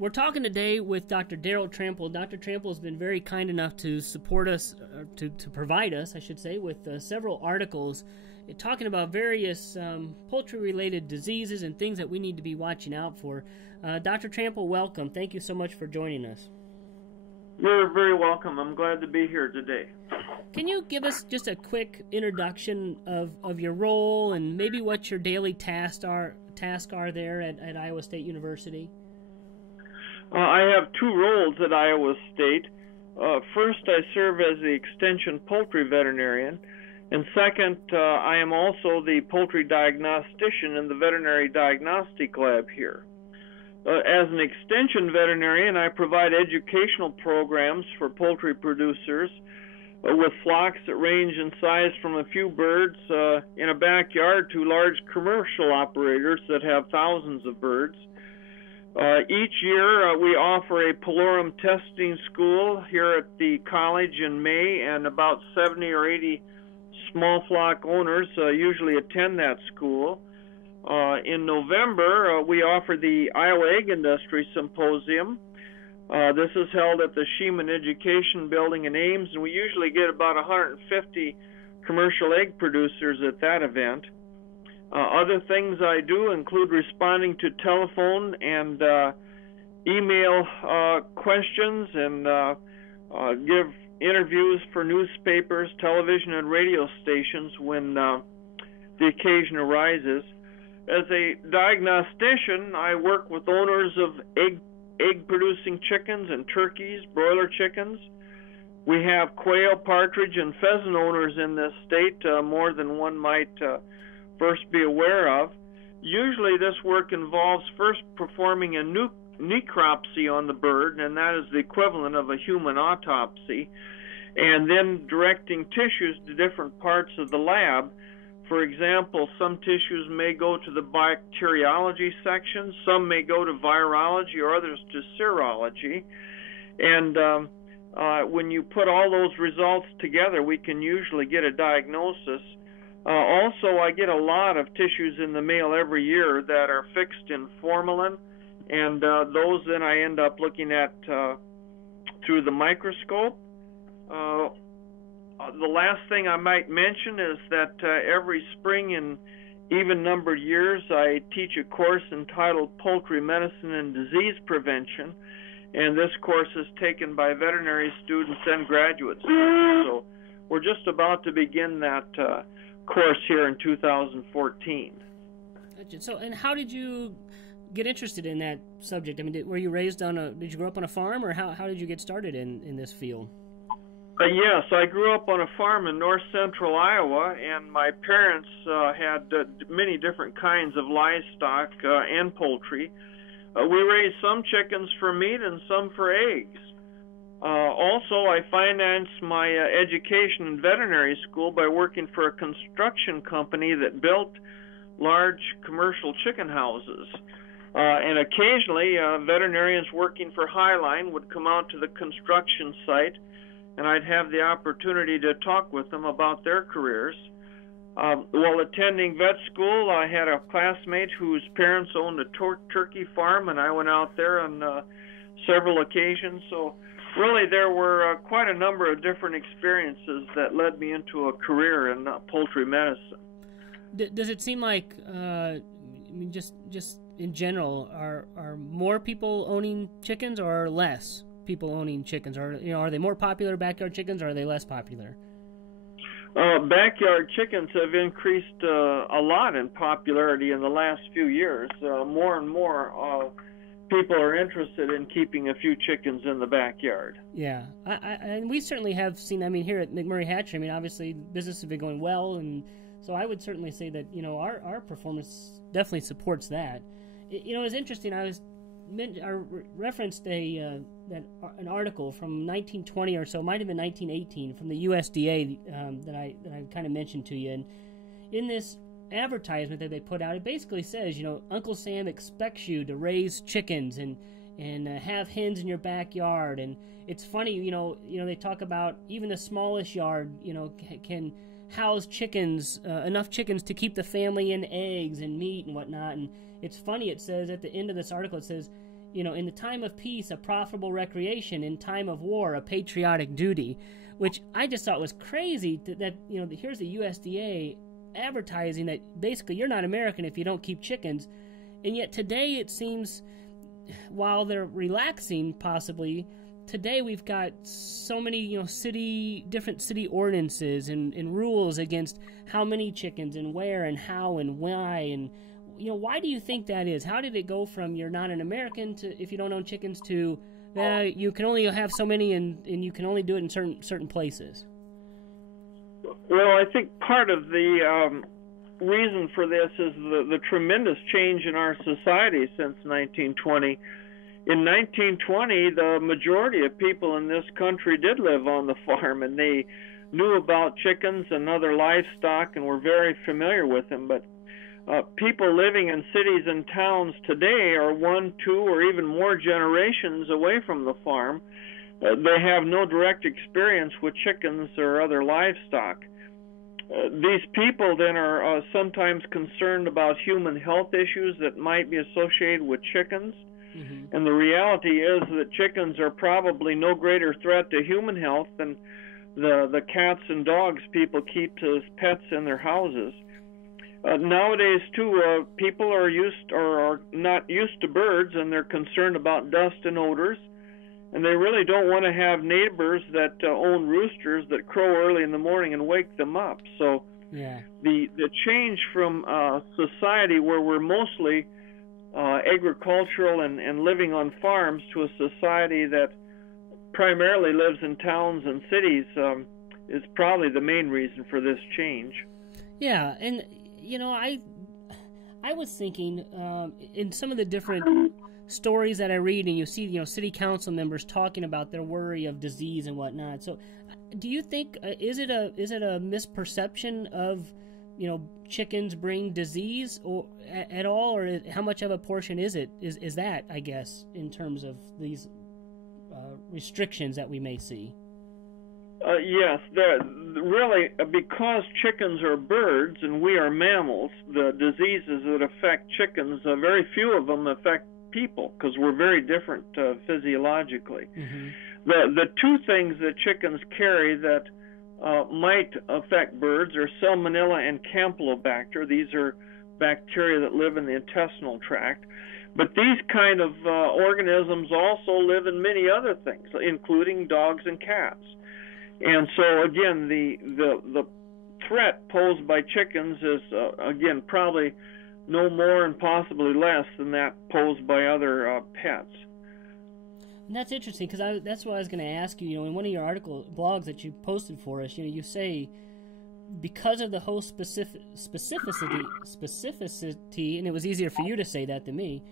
We're talking today with Dr. Darrell Trampel. Dr. Trampel has been very kind enough to support us, to provide us, I should say, with several articles talking about various poultry-related diseases and things that we need to be watching out for. Dr. Trampel, welcome. Thank you so much for joining us. You're very welcome. I'm glad to be here today. Can you give us just a quick introduction of your role and maybe what your daily tasks are there at Iowa State University? I have two roles at Iowa State. First, I serve as the Extension Poultry Veterinarian, and second, I am also the Poultry Diagnostician in the Veterinary Diagnostic Lab here. As an Extension Veterinarian, I provide educational programs for poultry producers with flocks that range in size from a few birds in a backyard to large commercial operators that have thousands of birds. Each year we offer a pullorum testing school here at the college in May, and about 70 or 80 small flock owners usually attend that school. In November we offer the Iowa Egg Industry Symposium. This is held at the Sheeman Education Building in Ames, and we usually get about 150 commercial egg producers at that event. Other things I do include responding to telephone and email questions and give interviews for newspapers, television, and radio stations when the occasion arises. As a diagnostician, I work with owners of egg-producing chickens and turkeys, broiler chickens. We have quail, partridge, and pheasant owners in this state, more than one might first be aware of. Usually this work involves first performing a necropsy on the bird, and that is the equivalent of a human autopsy, and then directing tissues to different parts of the lab. For example, some tissues may go to the bacteriology section, some may go to virology, or others to serology. And when you put all those results together, we can usually get a diagnosis. Also, I get a lot of tissues in the mail every year that are fixed in formalin, and those then I end up looking at through the microscope. The last thing I might mention is that every spring in even-numbered years I teach a course entitled Poultry Medicine and Disease Prevention, and this course is taken by veterinary students and graduate students. So we're just about to begin that course here in 2014. Gotcha. So, and how did you get interested in that subject? I mean, were you raised on did you grow up on a farm, or how did you get started in this field? Yes, I grew up on a farm in north central Iowa, and my parents had many different kinds of livestock and poultry. We raised some chickens for meat and some for eggs. Also, I financed my education in veterinary school by working for a construction company that built large commercial chicken houses. And occasionally, veterinarians working for Highline would come out to the construction site, and I'd have the opportunity to talk with them about their careers. While attending vet school, I had a classmate whose parents owned a turkey farm, and I went out there on several occasions. So really, there were quite a number of different experiences that led me into a career in poultry medicine. Does it seem like, I mean, just in general, are more people owning chickens or less people owning chickens? Or are they more popular, backyard chickens, or are they less popular? Backyard chickens have increased a lot in popularity in the last few years. More and more people are interested in keeping a few chickens in the backyard. Yeah, and we certainly have seen, I mean, here at McMurray Hatchery, I mean, obviously business has been going well, and so I would certainly say that, our performance definitely supports that. It's interesting, I referenced an article from 1920 or so, might have been 1918, from the USDA that I kind of mentioned to you. And in this advertisement that they put out, it basically says, Uncle Sam expects you to raise chickens and have hens in your backyard. And it's funny, they talk about even the smallest yard, can house chickens, enough chickens to keep the family in eggs and meat and whatnot. And it's funny, it says at the end of this article, it says, in the time of peace, a profitable recreation; in time of war, a patriotic duty. Which I just thought was crazy that here's the USDA advertising that basically you're not American if you don't keep chickens. And yet today it seems, while they're relaxing possibly, today we've got so many different city ordinances and rules against how many chickens and where and how and why. And why do you think that is? How did it go from you're not an American to, if you don't own chickens, to you can only have so many and you can only do it in certain places? Well, I think part of the reason for this is the tremendous change in our society since 1920. In 1920, the majority of people in this country did live on the farm, and they knew about chickens and other livestock and were very familiar with them. But people living in cities and towns today are 1, 2, or even more generations away from the farm. They have no direct experience with chickens or other livestock. These people then are sometimes concerned about human health issues that might be associated with chickens. Mm-hmm. And the reality is that chickens are probably no greater threat to human health than the cats and dogs people keep as pets in their houses. Nowadays, too, people are not used to birds, and they're concerned about dust and odors, and they really don't want to have neighbors that own roosters that crow early in the morning and wake them up. So the change from society where we're mostly agricultural and living on farms to a society that primarily lives in towns and cities is probably the main reason for this change. Yeah, and I was thinking in some of the different stories that I read, and you see, city council members talking about their worry of disease and whatnot. So, do you think is it a misperception of chickens bring disease or at all, or how much of a portion is that, I guess, in terms of these restrictions that we may see? Yes, really, because chickens are birds and we are mammals, the diseases that affect chickens, very few of them affect people because we're very different physiologically. Mm-hmm. The two things that chickens carry that might affect birds are Salmonella and Campylobacter. These are bacteria that live in the intestinal tract. But these kind of organisms also live in many other things, including dogs and cats. And so, again, the threat posed by chickens is, again, probably no more and possibly less than that posed by other pets. And that's interesting, because that's what I was going to ask you. In one of your blogs that you posted for us, you say because of the host specificity, and it was easier for you to say that than me,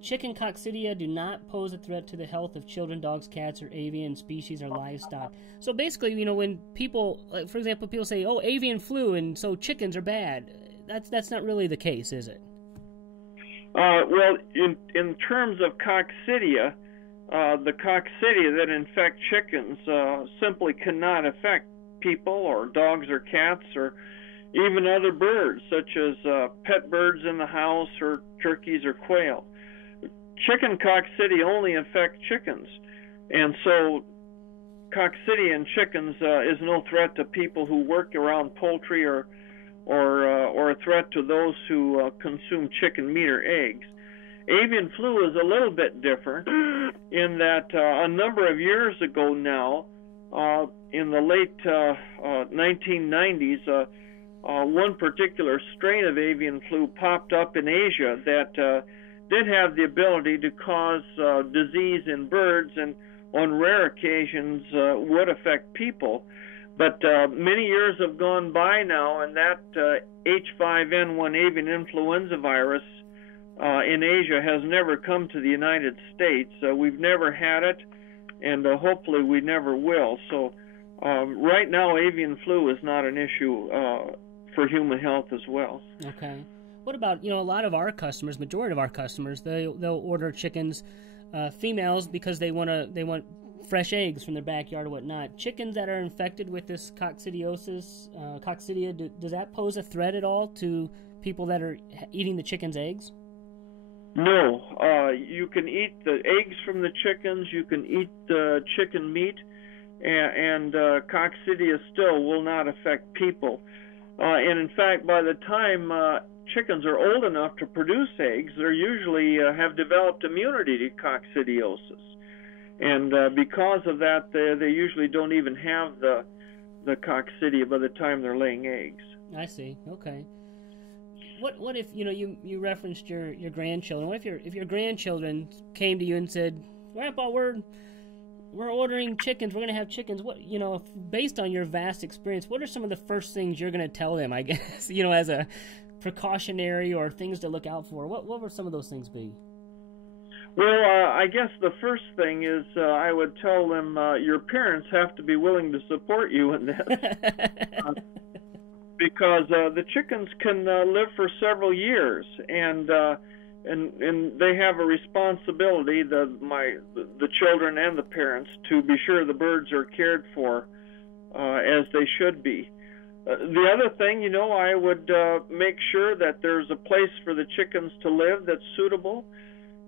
chicken coccidia do not pose a threat to the health of children, dogs, cats, or avian species or livestock. So basically, when people, for example, people say, "Oh, avian flu," and so chickens are bad. That's not really the case, is it? Well, in terms of coccidia, the coccidia that infect chickens simply cannot affect people or dogs or cats or even other birds, such as pet birds in the house or turkeys or quail. Chicken coccidia only affect chickens, and so coccidia in chickens is no threat to people who work around poultry or a threat to those who consume chicken meat or eggs. Avian flu is a little bit different in that a number of years ago now, in the late 1990s, one particular strain of avian flu popped up in Asia that did have the ability to cause disease in birds and on rare occasions would affect people. But many years have gone by now, and that H5N1 avian influenza virus in Asia has never come to the United States. We've never had it, and hopefully we never will. So right now, avian flu is not an issue for human health as well. Okay. What about, a lot of our customers, majority of our customers, they'll order chickens, females, because they want fresh eggs from their backyard or whatnot. Chickens that are infected with this coccidia, does that pose a threat at all to people that are eating the chicken's eggs? No, you can eat the eggs from the chickens, you can eat the chicken meat, and coccidia still will not affect people. And in fact, by the time chickens are old enough to produce eggs, they usually have developed immunity to coccidiosis. And because of that, they usually don't even have the coccidia by the time they're laying eggs. I see. Okay. What if you referenced your grandchildren? What if your grandchildren came to you and said, "Grandpa, we're ordering chickens. We're going to have chickens." What based on your vast experience, what are some of the first things you're going to tell them? I guess as a precautionary or things to look out for. What would some of those things be? Well, I guess the first thing is I would tell them your parents have to be willing to support you in this. Because the chickens can live for several years, and they have a responsibility, the children and the parents, to be sure the birds are cared for as they should be. The other thing, I would make sure that there's a place for the chickens to live that's suitable.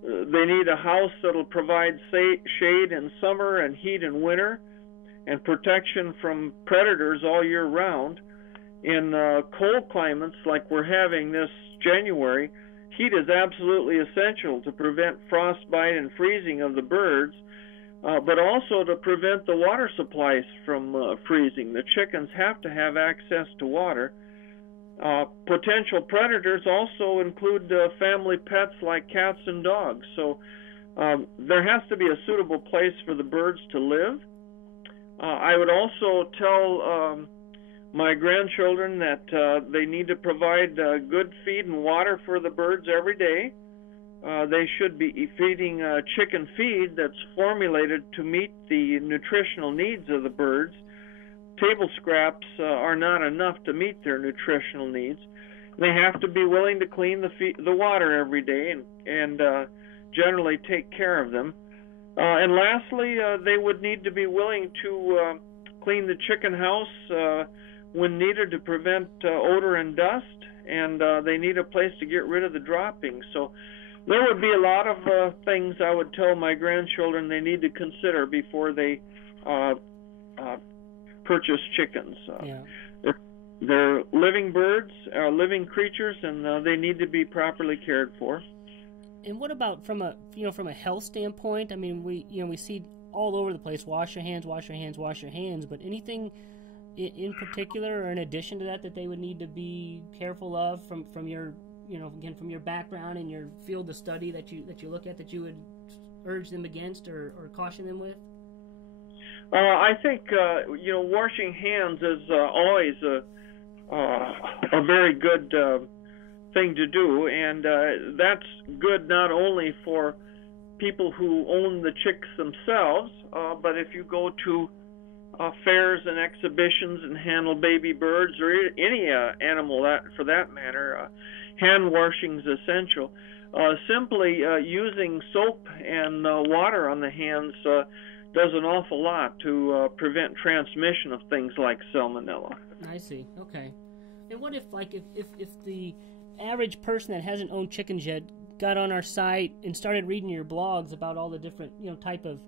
They need a house that'll provide shade in summer and heat in winter, and protection from predators all year round. In cold climates like we're having this January, heat is absolutely essential to prevent frostbite and freezing of the birds, but also to prevent the water supplies from freezing. The chickens have to have access to water. Potential predators also include family pets like cats and dogs. So there has to be a suitable place for the birds to live. I would also tell my grandchildren that they need to provide good feed and water for the birds every day. They should be feeding chicken feed that's formulated to meet the nutritional needs of the birds. Table scraps are not enough to meet their nutritional needs. They have to be willing to clean the water every day and generally take care of them. And lastly, they would need to be willing to clean the chicken house when needed to prevent odor and dust, and they need a place to get rid of the droppings. So there would be a lot of things I would tell my grandchildren they need to consider before they purchase chickens. They're living birds, living creatures, and they need to be properly cared for. And what about from a health standpoint? I mean, we see all over the place, wash your hands, wash your hands, wash your hands. But anything in particular, or in addition to that they would need to be careful of from your again from your background and your field of study that you look at, that you would urge them against or caution them with? I think washing hands is always a very good thing to do, and that's good not only for people who own the chicks themselves, but if you go to fairs and exhibitions and handle baby birds or any animal for that matter, hand washing is essential. Simply using soap and water on the hands does an awful lot to prevent transmission of things like salmonella. I see. Okay. And what if the average person that hasn't owned chickens yet got on our site and started reading your blogs about all the different type of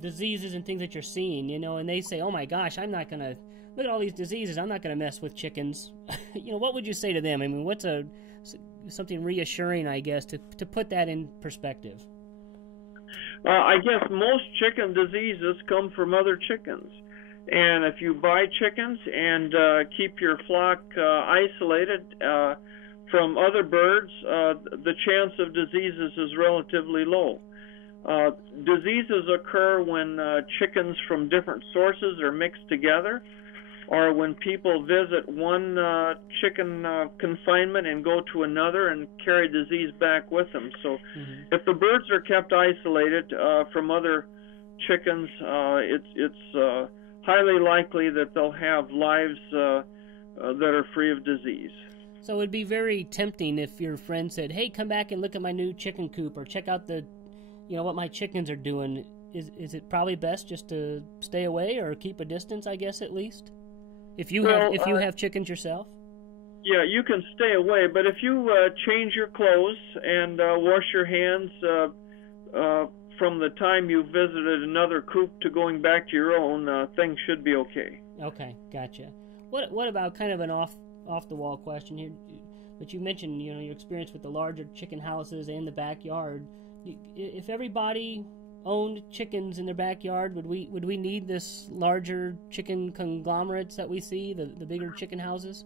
diseases and things that you're seeing, and they say, "Oh my gosh, I'm not gonna look at all these diseases. I'm not gonna mess with chickens." What would you say to them? I mean, what's something reassuring, I guess, to put that in perspective? I guess most chicken diseases come from other chickens, and if you buy chickens and keep your flock isolated from other birds, the chance of diseases is relatively low. Diseases occur when chickens from different sources are mixed together, or when people visit one chicken confinement and go to another and carry disease back with them. So if the birds are kept isolated from other chickens, it's highly likely that they'll have lives that are free of disease. So it'd be very tempting if your friend said, "Hey, come back and look at my new chicken coop, or check out what my chickens are doing." Is it probably best just to stay away or keep a distance, I guess, at least? If you have chickens yourself? Yeah, you can stay away, but if you change your clothes and wash your hands from the time you visited another coop to going back to your own, things should be okay. Okay, gotcha. What about kind of an off the wall question here? But you mentioned, you know, your experience with the larger chicken houses and the backyard. If everybody owned chickens in their backyard, would we need this larger chicken conglomerates that we see, the bigger chicken houses?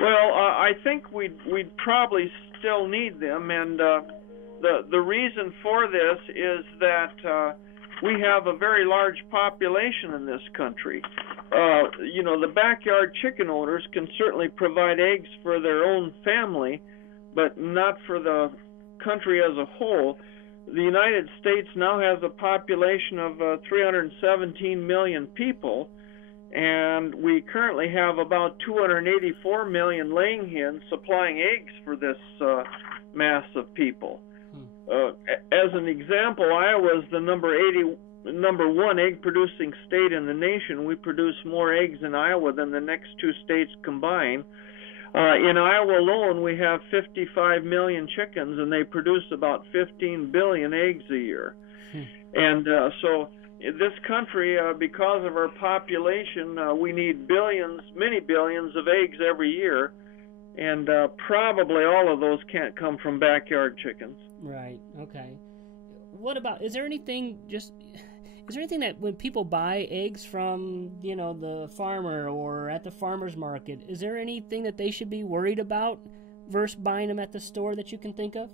Well, I think we'd probably still need them, and the reason for this is that we have a very large population in this country. You know, the backyard chicken owners can certainly provide eggs for their own family, but not for the country as a whole. The United States now has a population of 317 million people, and we currently have about 284 million laying hens supplying eggs for this mass of people. As an example, Iowa is the number one egg-producing state in the nation. We produce more eggs in Iowa than the next two states combined. In Iowa alone, we have 55 million chickens, and they produce about 15 billion eggs a year. And so in this country, because of our population, we need billions, many billions of eggs every year, and probably all of those can't come from backyard chickens. Right, okay. What about, is there anything that when people buy eggs from, you know, the farmer or at the farmer's market, is there anything that they should be worried about versus buying them at the store that you can think of?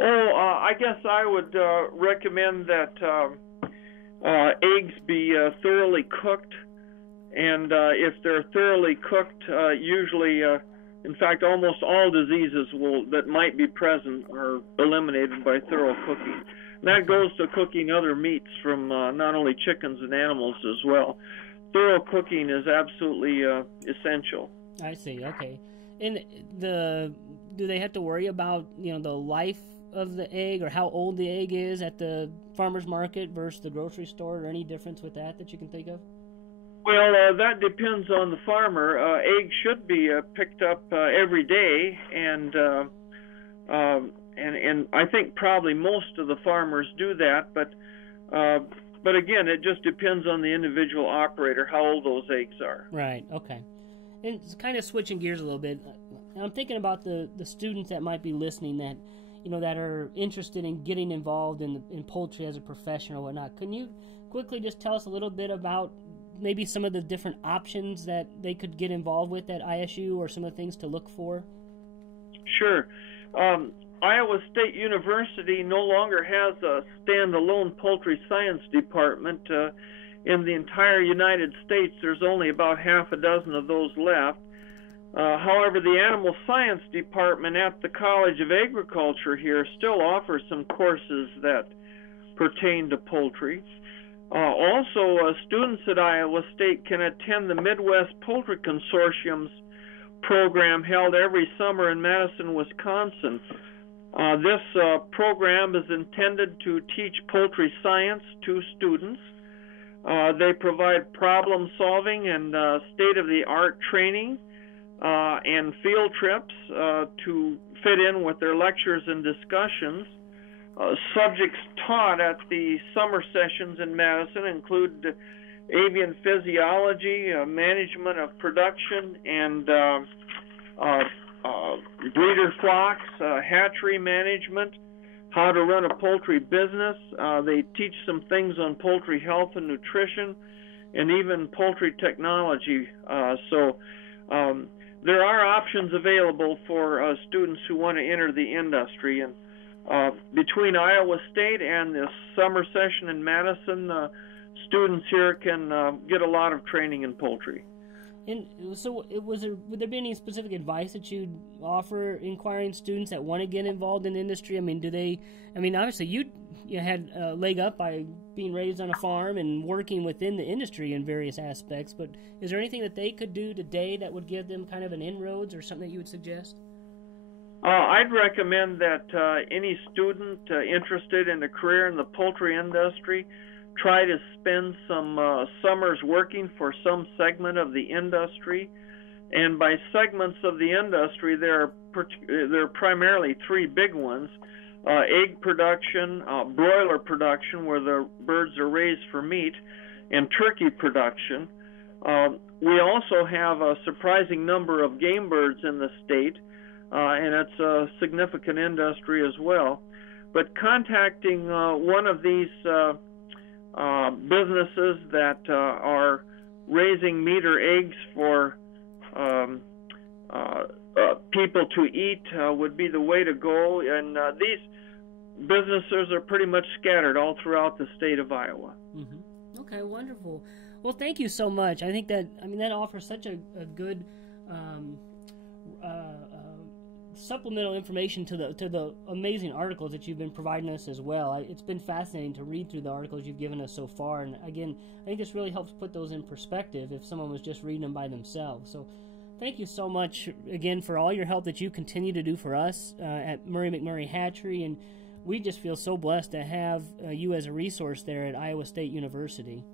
I guess I would recommend that eggs be thoroughly cooked, and if they're thoroughly cooked, usually, in fact, almost all diseases that might be present are eliminated by thorough cooking. And that goes to cooking other meats from not only chickens and animals as well. Thorough cooking is absolutely essential. I see. Okay. And do they have to worry about, you know, the life of the egg or how old the egg is at the farmer's market versus the grocery store, or any difference with that you can think of? Well, that depends on the farmer. Eggs should be picked up every day, and I think probably most of the farmers do that. But again, it just depends on the individual operator how old those eggs are. Right. Okay. And kind of switching gears a little bit, I'm thinking about the students that might be listening that, you know, that are interested in getting involved in poultry as a profession or whatnot. Can you quickly just tell us a little bit about maybe some of the different options that they could get involved with at ISU, or some of the things to look for? Sure. Iowa State University no longer has a standalone poultry science department. In the entire United States, there's only about half a dozen of those left. However, the Animal Science Department at the College of Agriculture here still offers some courses that pertain to poultry. Also, students at Iowa State can attend the Midwest Poultry Consortium's program held every summer in Madison, Wisconsin. This program is intended to teach poultry science to students. They provide problem solving and state-of-the-art training and field trips to fit in with their lectures and discussions. Subjects taught at the summer sessions in Madison include avian physiology, management of production and breeder flocks, hatchery management, how to run a poultry business. They teach some things on poultry health and nutrition, and even poultry technology. So there are options available for students who want to enter the industry. And between Iowa State and this summer session in Madison, students here can get a lot of training in poultry. And so, would there be any specific advice that you'd offer inquiring students that want to get involved in the industry? I mean, obviously you had a leg up by being raised on a farm and working within the industry in various aspects, but is there anything that they could do today that would give them kind of an inroads, or something that you would suggest? I'd recommend that any student interested in a career in the poultry industry try to spend some summers working for some segment of the industry. And by segments of the industry, there are primarily three big ones: egg production, broiler production, where the birds are raised for meat, and turkey production. We also have a surprising number of game birds in the state, and it's a significant industry as well. But contacting one of these businesses that are raising meat or eggs for people to eat would be the way to go. And these businesses are pretty much scattered all throughout the state of Iowa. Mm-hmm. Okay, wonderful. Well, thank you so much. I think that that offers such a good supplemental information to the amazing articles that you've been providing us as well. It's been fascinating to read through the articles you've given us so far, and again, I think this really helps put those in perspective if someone was just reading them by themselves. So thank you so much again for all your help that you continue to do for us at Murray McMurray Hatchery, and we just feel so blessed to have you as a resource there at Iowa State University.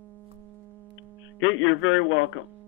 Okay, you're very welcome.